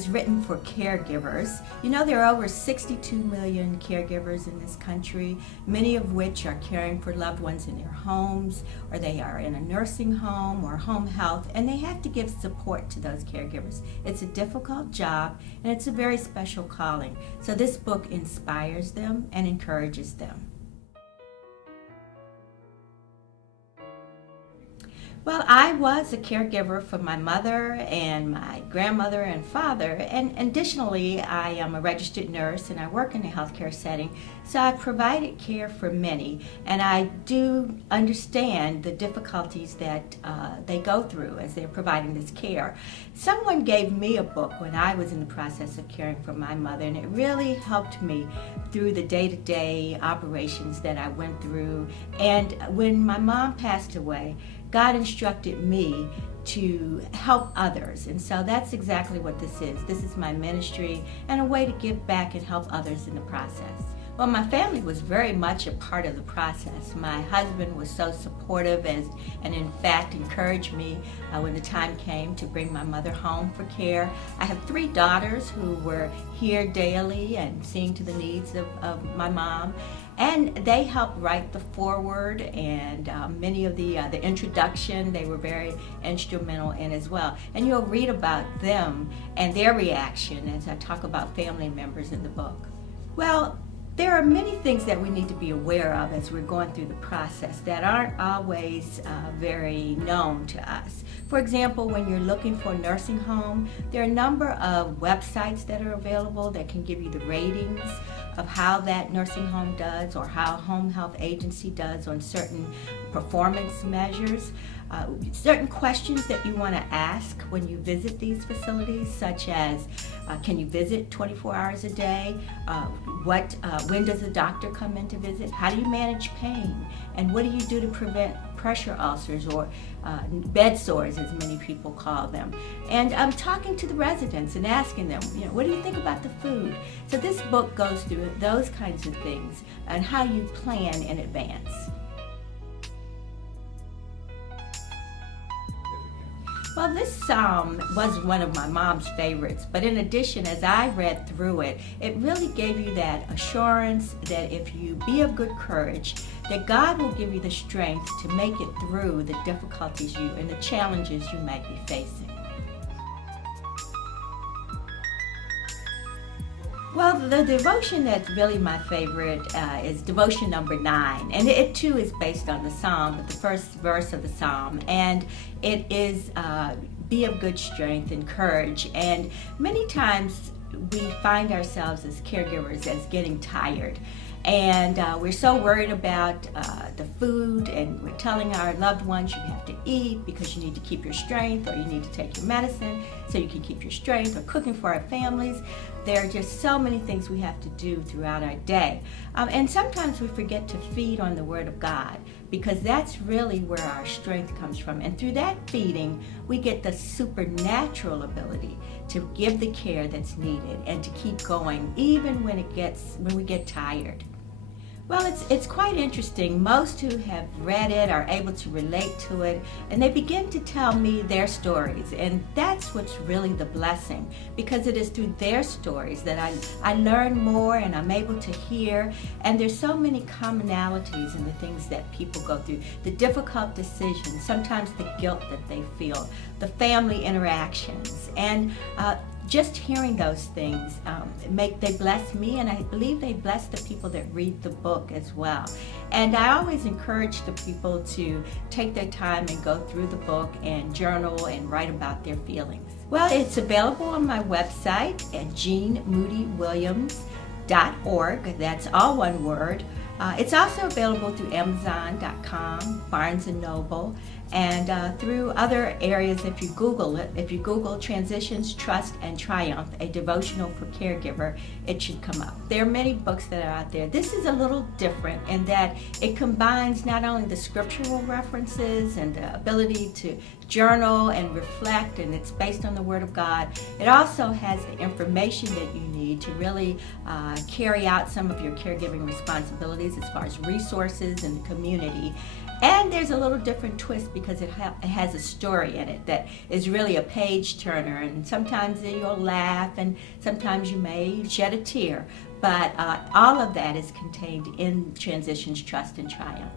was written for caregivers. You know, there are over 62 million caregivers in this country, many of which are caring for loved ones in their homes, or they are in a nursing home or home health, and they have to give support to those caregivers. It's a difficult job, and it's a very special calling. So this book inspires them and encourages them. Well, I was a caregiver for my mother and my grandmother and father, and additionally, I am a registered nurse and I work in a healthcare setting, so I've provided care for many, and I do understand the difficulties that they go through as they're providing this care. Someone gave me a book when I was in the process of caring for my mother, and it really helped me through the day-to-day operations that I went through. And when my mom passed away, God instructed me to help others, and so that's exactly what this is. This is my ministry and a way to give back and help others in the process. Well, my family was very much a part of the process. My husband was so supportive and in fact encouraged me when the time came to bring my mother home for care. I have 3 daughters who were here daily and seeing to the needs of my mom. And they helped write the foreword and many of the introduction they were very instrumental in as well. And you'll read about them and their reaction as I talk about family members in the book. Well, there are many things that we need to be aware of as we're going through the process that aren't always very known to us. For example, when you're looking for a nursing home, there are a number of websites that are available that can give you the ratings of how that nursing home does or how a home health agency does on certain performance measures. Certain questions that you want to ask when you visit these facilities, such as can you visit 24 hours a day? When does the doctor come in to visit? How do you manage pain? And what do you do to prevent pressure ulcers or bed sores, as many people call them? And I'm talking to the residents and asking them, what do you think about the food? So this book goes through those kinds of things and how you plan in advance. Well, this psalm was one of my mom's favorites, but in addition, as I read through it, it really gave you that assurance that if you be of good courage, that God will give you the strength to make it through the difficulties and the challenges you might be facing. Well, the devotion that's really my favorite is devotion number 9, and it too is based on the psalm, but the first verse of the psalm, and it is be of good strength and courage. And many times we find ourselves as caregivers as getting tired, and we're so worried about the food, and we're telling our loved ones you have to eat because you need to keep your strength, or you need to take your medicine so you can keep your strength, or cooking for our families. There are just so many things we have to do throughout our day. And sometimes we forget to feed on the Word of God, because that's really where our strength comes from. And through that feeding, we get the supernatural ability to give the care that's needed and to keep going even when we get tired. Well, it's quite interesting. Most who have read it are able to relate to it, and they begin to tell me their stories. And that's what's really the blessing, because it is through their stories that I learn more and I'm able to hear. And there's so many commonalities in the things that people go through, the difficult decisions, sometimes the guilt that they feel, the family interactions, and just hearing those things, they bless me, and I believe they bless the people that read the book as well. And I always encourage the people to take their time and go through the book and journal and write about their feelings. Well, it's available on my website at jeanmoodywilliams.org. That's all one word. It's also available through Amazon.com, Barnes & Noble, and through other areas. If you Google it, if you Google Transitions, Trust, and Triumph, a devotional for caregiver, it should come up. There are many books that are out there. This is a little different in that it combines not only the scriptural references and the ability to journal and reflect, and it's based on the Word of God. It also has the information that you need opportunity to really carry out some of your caregiving responsibilities as far as resources in the community. And there's a little different twist because it has a story in it that is really a page turner, and sometimes you'll laugh and sometimes you may shed a tear, but all of that is contained in Transitions, Trust, and Triumph.